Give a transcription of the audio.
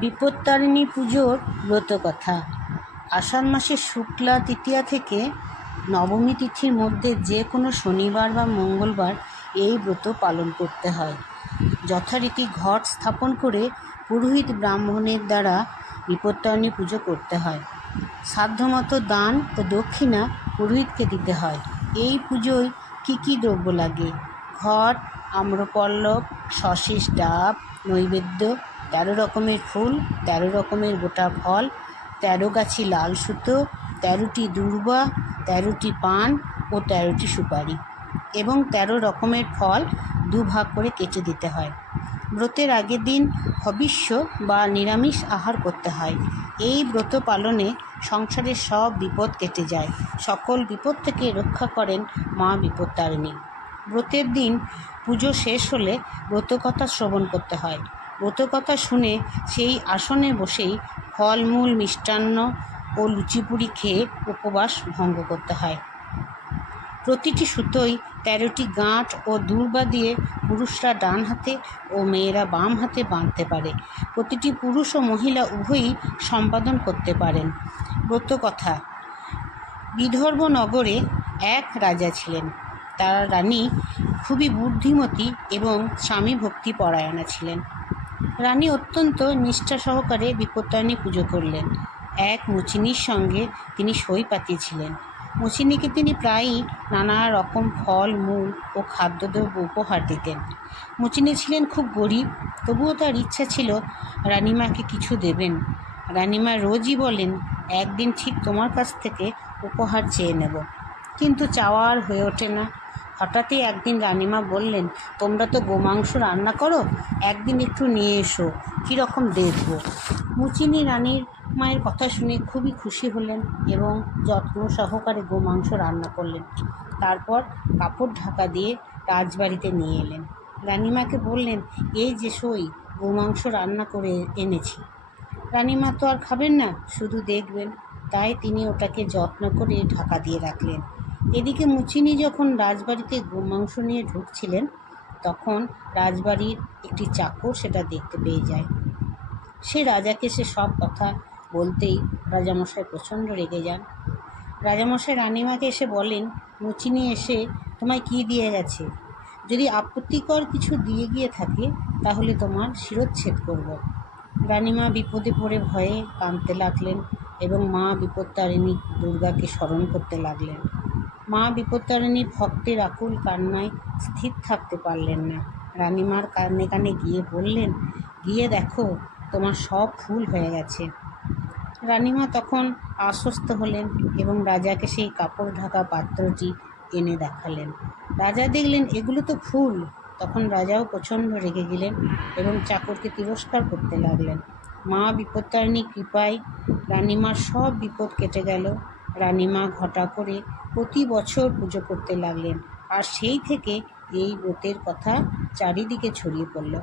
বিপত্তারিণী পুজোর ব্রতকথা। আষাঢ় মাসের শুক্লা তৃতীয়া থেকে নবমী তিথির মধ্যে যে কোনো শনিবার বা মঙ্গলবার এই ব্রত পালন করতে হয়। যথারীতি ঘট স্থাপন করে পুরোহিত ব্রাহ্মণের দ্বারা বিপত্তারিণী পুজো করতে হয়। সাধ্যমতো দান ও দক্ষিণা পুরোহিতকে দিতে হয়। এই পুজোয় কী কী দ্রব্য লাগে? ঘট আম্রপল্লব সশেষ ডাব নৈবেদ্য, তেরো রকমের ফুল, তেরো রকমের গোটা ফল, তেরো গাছি লাল সুতো, তেরোটি দূর্বা, তেরোটি পান ও তেরোটি সুপারি এবং তেরো রকমের ফল দুভাগ করে কেটে দিতে হয়। ব্রতের আগের দিন হবিষ্য বা নিরামিষ আহার করতে হয়। এই ব্রত পালনে সংসারের সব বিপদ কেটে যায়। সকল বিপদ থেকে রক্ষা করেন মা বিপত্তারিণী। ব্রতের দিন পুজো শেষ হলে ব্রতকথা শ্রবণ করতে হয়। ব্রতকথা শুনে সেই আসনে বসেই ফলমূল, মিষ্টান্ন ও লুচিপুরি খেয়ে উপবাস ভঙ্গ করতে হয়। প্রতিটি সুতোই তেরোটি গাঁট ও দূর্বা দিয়ে পুরুষরা ডান হাতে ও মেয়েরা বাম হাতে বাঁধতে পারে। প্রতিটি পুরুষ ও মহিলা উভয়ই সম্পাদন করতে পারেন। ব্রতকথা। বিদর্ভ নগরে এক রাজা ছিলেন। তার রানী খুবই বুদ্ধিমতী এবং স্বামী ভক্তি পরায়ণা ছিলেন। রানী অত্যন্ত নিষ্ঠা সহকারে বিপত্তারিণী পুজো করলেন। এক মুচিনির সঙ্গে তিনি সই পাতিয়েছিলেন মুচিনিকে তিনি প্রায়ই নানা রকম ফল, মূল ও খাদ্যদ্রব্য উপহার দিতেন। মুচিনি ছিলেন খুব গরিব, তবুও তার ইচ্ছা ছিল রানীমাকে কিছু দেবেন। রানীমা রোজই বলেন, একদিন ঠিক তোমার কাছ থেকে উপহার চেয়ে নেব। কিন্তু চাওয়া আর হয়ে ওঠে না। হঠাৎই একদিন রানিমা বললেন, তোমরা তো গোমাংস রান্না করো? একদিন একটু নিয়ে এসো কীরকম দেখব? মুচিনি রানীর মায়ের কথা শুনে খুবই খুশি হলেন এবং যত্ন সহকারে গোমাংস রান্না করলেন। তারপর কাপড় ঢাকা দিয়ে রাজবাড়িতে নিয়ে এলেন। রানিমাকে বললেন, এই যে সই গোমাংস রান্না করে এনেছি। রানিমা তো আর খাবেন না, শুধু দেখবেন। তাই তিনি ওটাকে যত্ন করে ঢাকা দিয়ে রাখলেন। এদিকে মুচিনি যখন রাজবাড়িতে গোমাংস নিয়ে ঢুকছিলেন, তখন রাজবাড়ির একটি চাকর সেটা দেখতে পেয়ে যায়। সে রাজাকে সে সব কথা বলতেই রাজামশাই প্রচণ্ড রেগে যান। রাজামশাই রানীমাকে এসে বলেন, মুচিনি এসে তোমায় কী দিয়ে গেছে? যদি আপত্তিকর কিছু দিয়ে গিয়ে থাকে, তাহলে তোমার শিরচ্ছেদ করব। রানীমা বিপদে পড়ে ভয়ে কাঁদতে লাগলেন এবং মা বিপত্তারিণী দুর্গাকে স্মরণ করতে লাগলেন। মা বিপত্তারিণী ভক্তের আকুল কান্নায় স্থির থাকতে পারলেন না। রানীমার কানে কানে গিয়ে বললেন, গিয়ে দেখো, তোমার সব ফুল হয়ে গেছে। রানীমা তখন আশ্বস্ত হলেন এবং রাজাকে সেই কাপড় ঢাকা পাত্রটি এনে দেখালেন। রাজা দেখলেন, এগুলো তো ফুল তখন রাজাও প্রচণ্ড রেগে গেলেন এবং চাকরকে তিরস্কার করতে লাগলেন। মা বিপত্তারিণী কৃপায় রানীমার সব বিপদ কেটে গেল। রানীমা ঘটা করে প্রতি বছর পুজো করতে লাগলেন। আর সেই থেকে এই ব্রতের কথা চারিদিকে ছড়িয়ে পড়ল।